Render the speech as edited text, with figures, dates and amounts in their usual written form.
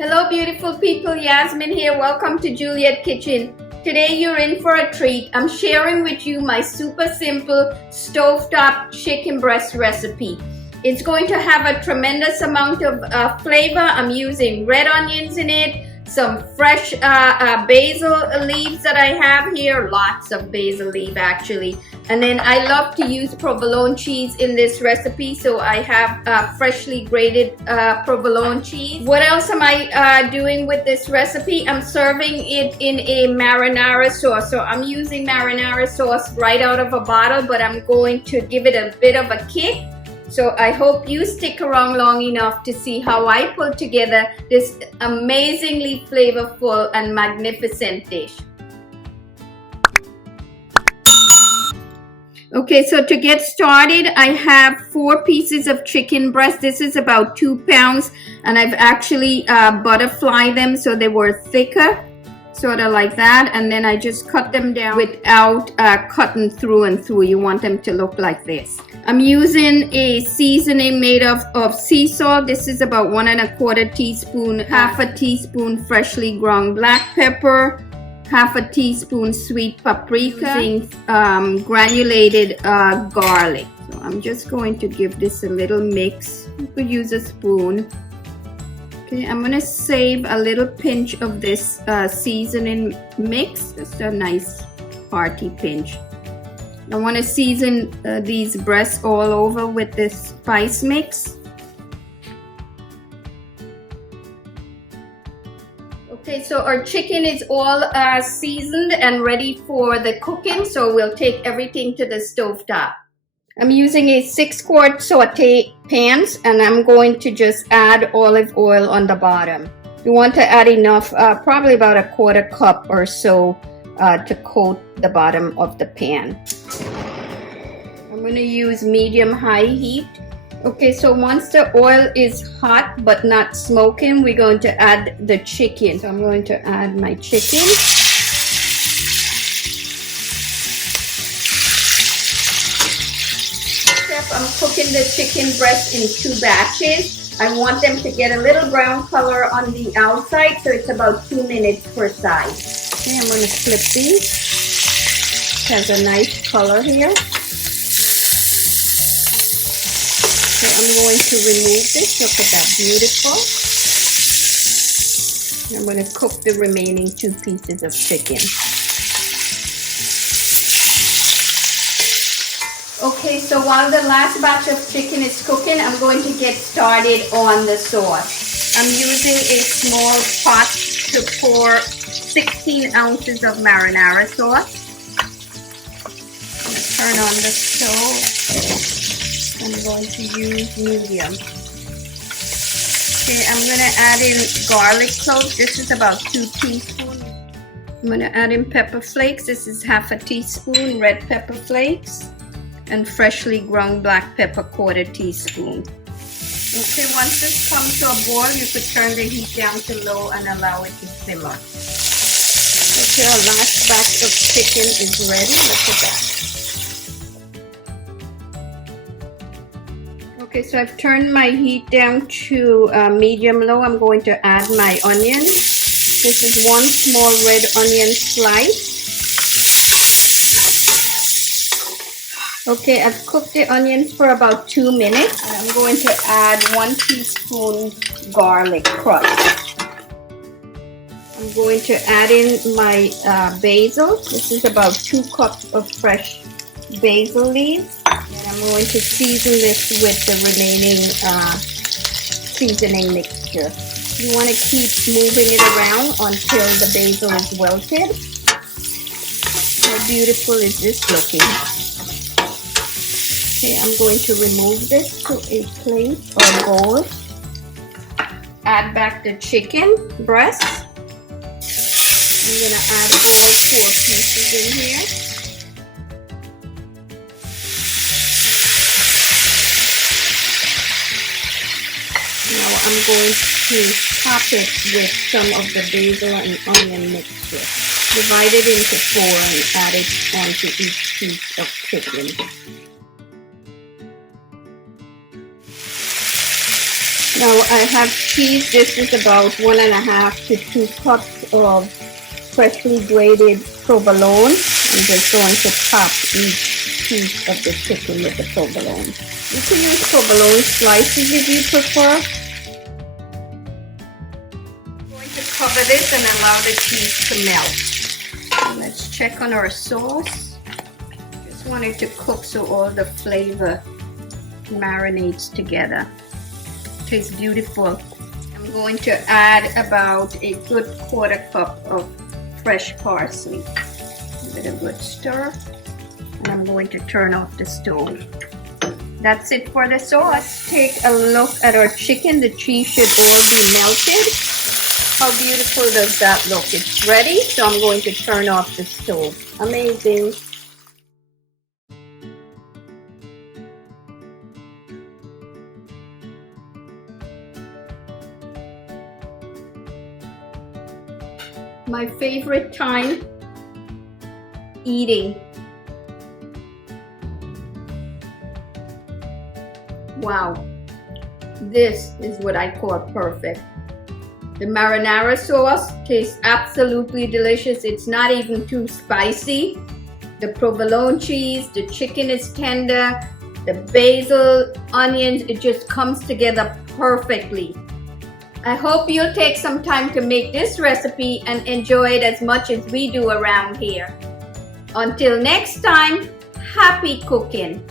Hello beautiful people, Yasmin here. Welcome to Juliet Kitchen. Today you're in for a treat. I'm sharing with you my super simple stovetop chicken breast recipe. It's going to have a tremendous amount of flavor. I'm using red onions in it, some fresh basil leaves that I have here, lots of basil leaf actually. And then I love to use provolone cheese in this recipe, so I have freshly grated provolone cheese. What else am I doing with this recipe? I'm serving it in a marinara sauce. So I'm using marinara sauce right out of a bottle, but I'm going to give it a bit of a kick. So I hope you stick around long enough to see how I put together this amazingly flavorful and magnificent dish. Okay, so to get started, I have 4 pieces of chicken breast. This is about 2 pounds, and I've actually butterflied them so they were thicker, sort of like that. And then I just cut them down without cutting through and through. You want them to look like this. I'm using a seasoning made of sea salt. This is about 1 1/4 teaspoon, half a teaspoon freshly ground black pepper, half a teaspoon sweet paprika, using granulated garlic. So I'm just going to give this a little mix. You could use a spoon. Okay, I'm gonna save a little pinch of this seasoning mix, just a nice hearty pinch. I want to season these breasts all over with this spice mix. Okay, so our chicken is all seasoned and ready for the cooking, so we'll take everything to the stovetop. I'm using a 6-quart saute pan, and I'm going to just add olive oil on the bottom. You want to add enough, probably about a 1/4 cup or so to coat the bottom of the pan. I'm going to use medium-high heat. Okay, so once the oil is hot but not smoking, we're going to add the chicken. So I'm going to add my chicken. I'm cooking the chicken breast in 2 batches. I want them to get a little brown color on the outside, so it's about 2 minutes per side. Okay, I'm going to flip these. It has a nice color here. So I'm going to remove this. Look at that, beautiful. I'm going to cook the remaining 2 pieces of chicken. Okay, so while the last batch of chicken is cooking, I'm going to get started on the sauce. I'm using a small pot to pour 16 ounces of marinara sauce. I'm going to turn on the stove. I'm going to use medium. Okay, I'm going to add in garlic cloves. This is about 2 teaspoons. I'm going to add in pepper flakes. This is half a teaspoon, red pepper flakes. And freshly ground black pepper, 1/4 teaspoon. Okay, once this comes to a boil, you could turn the heat down to low and allow it to simmer. Okay, our last batch of chicken is ready. Look at that. Okay, so I've turned my heat down to medium-low. I'm going to add my onions. This is 1 small red onion slice. Okay, I've cooked the onions for about 2 minutes. I'm going to add 1 teaspoon garlic crushed. I'm going to add in my basil. This is about 2 cups of fresh basil leaves. And I'm going to season this with the remaining seasoning mixture. You want to keep moving it around until the basil is wilted. How beautiful is this looking? Okay, I'm going to remove this to a plate or bowl. Add back the chicken breast. I'm going to add all 4 pieces in here. Now I'm going to top it with some of the basil and onion mixture. Divide it into 4 and add it onto each piece of chicken. Now I have cheese. This is about 1.5 to 2 cups of freshly grated provolone. I'm just going to top each piece of the chicken with the provolone. You can use provolone slices if you prefer. I'm going to cover this and allow the cheese to melt. Let's check on our sauce. Just want it to cook so all the flavor marinates together. Tastes beautiful. I'm going to add about a good 1/4 cup of fresh parsley. Give it a good stir. And I'm going to turn off the stove. That's it for the sauce. Take a look at our chicken. The cheese should all be melted. How beautiful does that look? It's ready, so I'm going to turn off the stove. Amazing. My favorite time eating. Wow, this is what I call perfect. The marinara sauce tastes absolutely delicious. It's not even too spicy. The provolone cheese, the chicken is tender, the basil, onions, it just comes together perfectly. I hope you'll take some time to make this recipe and enjoy it as much as we do around here. Until next time, happy cooking!